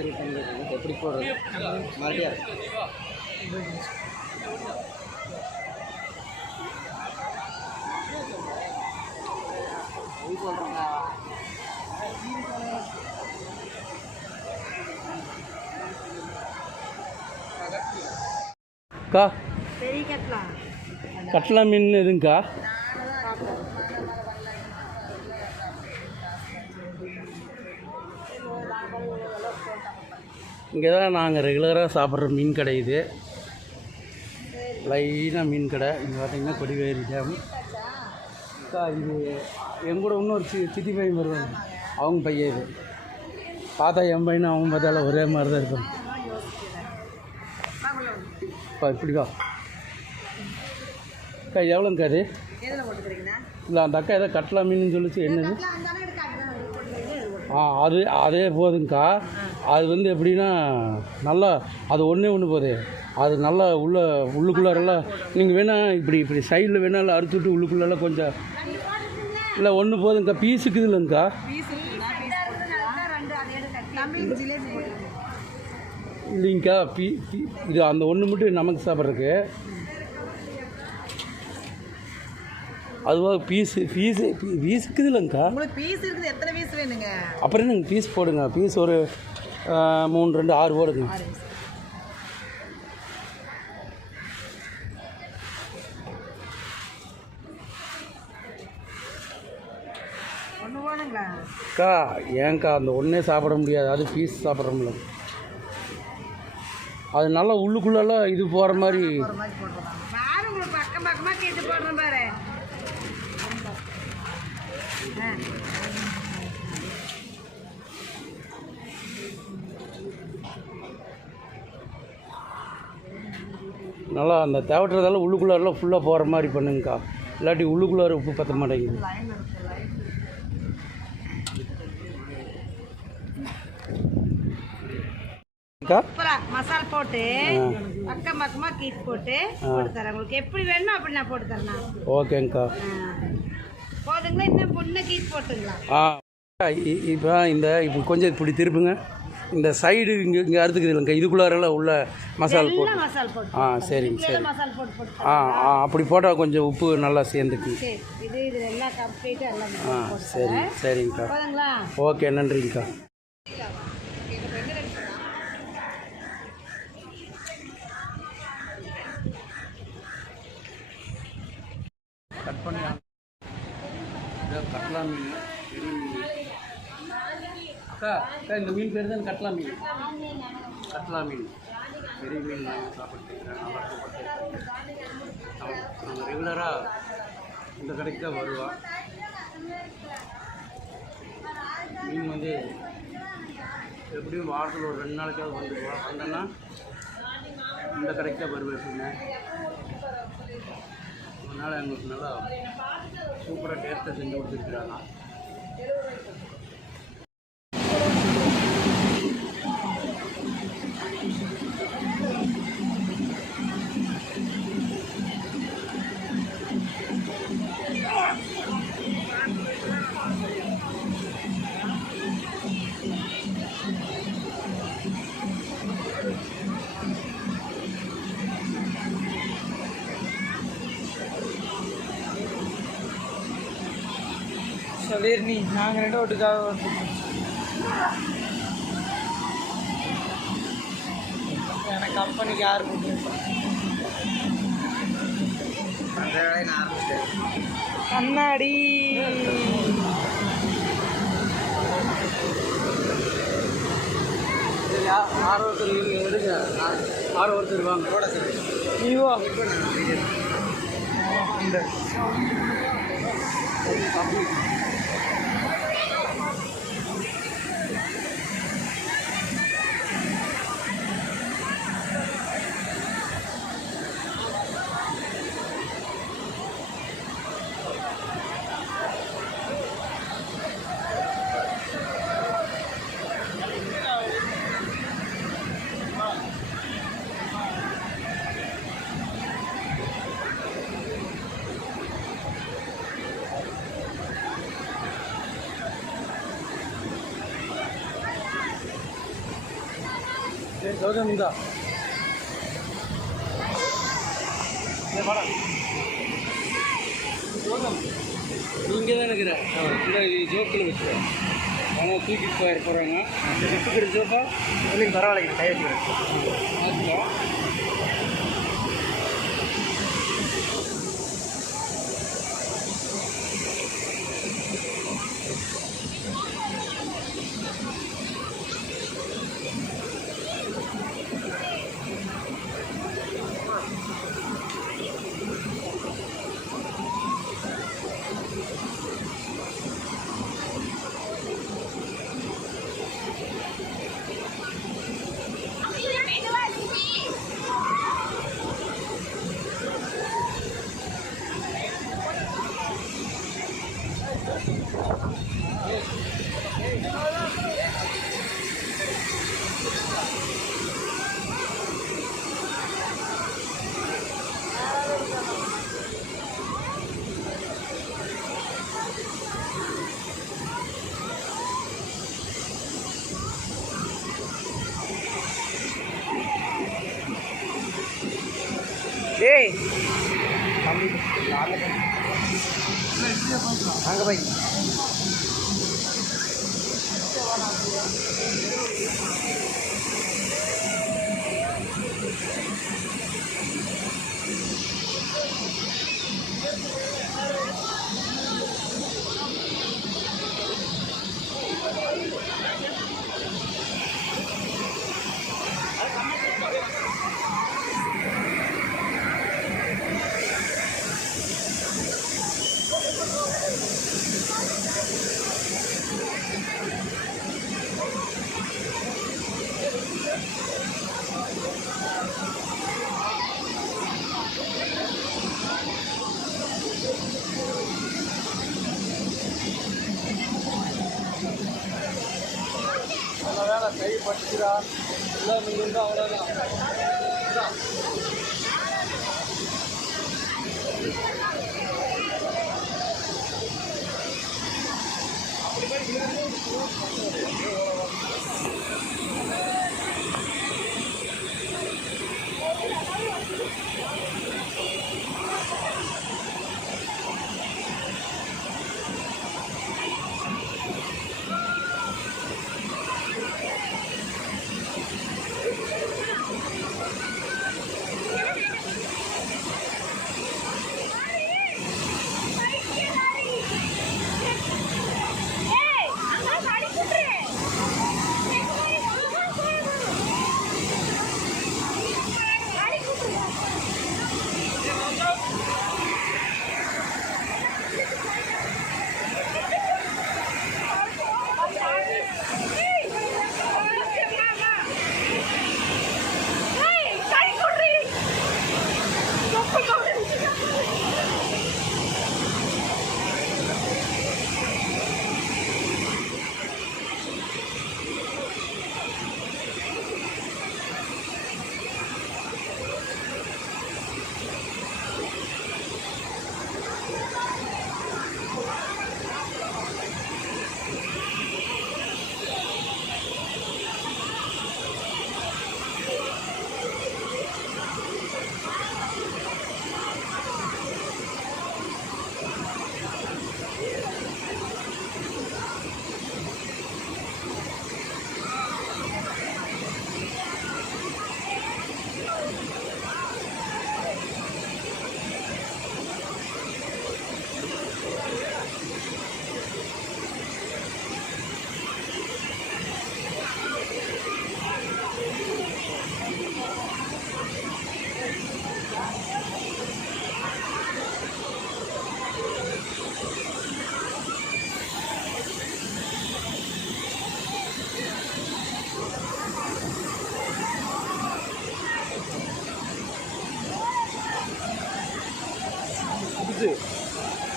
எப்படி போடுறது மறுபடியா அக்கா கட்லா மீன் எதுங்கக்கா? இங்கே தான் நாங்கள் ரெகுலராக சாப்பிட்ற மீன் கடை இது. லைனாக மீன் கடை. இங்கே பார்த்தீங்கன்னா கொடிவேரி டேம். அக்கா இது எங்கூட இன்னொரு சித்தி பையன் வருவாங்க, அவங்க பையன் இது. பார்த்தா என் பையனும் அவங்க பார்த்தாலும் ஒரே மாதிரி தான் இருக்கும். இப்படிக்கா அக்கா எவ்வளோங்கக்கா அது? இல்லை அந்த அக்கா ஏதோ கட்லா மீன் சொல்லிச்சு, என்னது? அதே போதுங்கக்கா. அது வந்து எப்படின்னா நல்லா அது ஒன்று போகுது. அது நல்லா உள்ளுக்குள்ளாரெல்லாம் நீங்கள் வேணால் இப்படி சைடில் வேணாலும் அறுத்துட்டு உள்ளுக்குள்ளெல்லாம் கொஞ்சம் இல்லை ஒன்று போதுங்கக்கா. பீஸுக்குது இல்லைங்கக்கா? இல்லைங்கக்கா இது அந்த ஒன்று மட்டும் நமக்கு சாப்பிட்றதுக்கு. அதுவாக பீஸுக்குது இல்லைங்கக்கா? பீஸ் இருக்குது. எத்தனை பீஸ் வேணுங்க? அப்புறம் என்னங்க பீஸ் போடுங்க. பீஸ் ஒரு 3 2 6 போடுங்க. அக்கா ஏங்க்கா அந்த ஒன்றே சாப்பிட முடியாது, அது பீஸ் சாப்பிட்றோம்ல. அது நல்லா உள்ளுக்குள்ளெல்லாம் இது போகிற மாதிரி. நல்லா அந்த தேவைப்படுறதால உள்ளுக்குள்ளாரெல்லாம் ஃபுல்லாக போகிற மாதிரி பண்ணுங்கக்கா. இல்லாட்டி உள்ளுக்குள்ளார உப்பு பற்ற மாட்டேங்குது. மசாலா போட்டு பக்கம் பக்கமாக கீஸ் போட்டு தரேன். உங்களுக்கு எப்படி வேணுமோ அப்படி நான் போட்டு தரேன். ஓகேங்கக்கா. போதுங்களா? இன்னும் பொண்ணு கீஸ் போட்டுங்களா? இப்போ கொஞ்சம் இப்படி திருப்புங்க. இந்த சைடு இங்கே அறுத்துக்குது இல்லைங்க, இதுக்குள்ளாரெல்லாம் உள்ள மசாலா போட்டு. சரிங்க சரி. அப்படி போட்டால் கொஞ்சம் உப்பு நல்லா சேர்ந்துக்கு. சரி சரிங்கக்கா. ஓகே நன்றிங்கக்கா. கட் பண்ணி கட்லா மீன், பெரிய மீன். அக்கா இந்த மீன் பேர் தான் கட்லா மீன். கட்லா மீன் பெரிய மீன் நாங்கள் சாப்பிட்டுருக்கிறேன். நல்லா நம்ம ரெகுலராக இந்த கடைக்கு தான் வருவோம். மீன் வந்து எப்படியும் வாரத்தில் ஒரு 2 நாளைக்காவது வந்துடுவோம். வந்தோன்னா இந்த கடைக்கு தான் வருவேன். அதனால் எங்களுக்கு நல்லா சூப்பராக டேஸ்ட்டாக செஞ்சு கொடுத்துருக்குறாங்க. சொல்லிருந்தீ நாங்கள் 2 ஓட்டுக்காக வந்து எனக்கு கம்பெனிக்கு யார் கண்ணாடி ஆறு ஒருத்தர் வாங்க. நீவோ கௌதம் இந்தா இங்கே தான் இருக்கிறேன் இந்த ஜோக்கில் வச்சுருக்கேன் ஆனால் தூக்கிட்டு போகிறாங்க எடுத்துக்கிற ஜோப்பா இல்லைங்க பரவாயில்லைங்க கை வச்சுக்கிறேன். ஆச்சுக்கா ஏய் தம்பி அங்கே போய் கை பட்டுக்கிறா எல்லாம் நீங்கள் இருந்தால் அவ்வளோதான்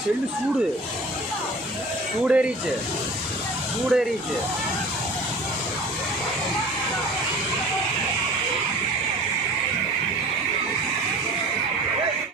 செல்லு சூடேறிச்சு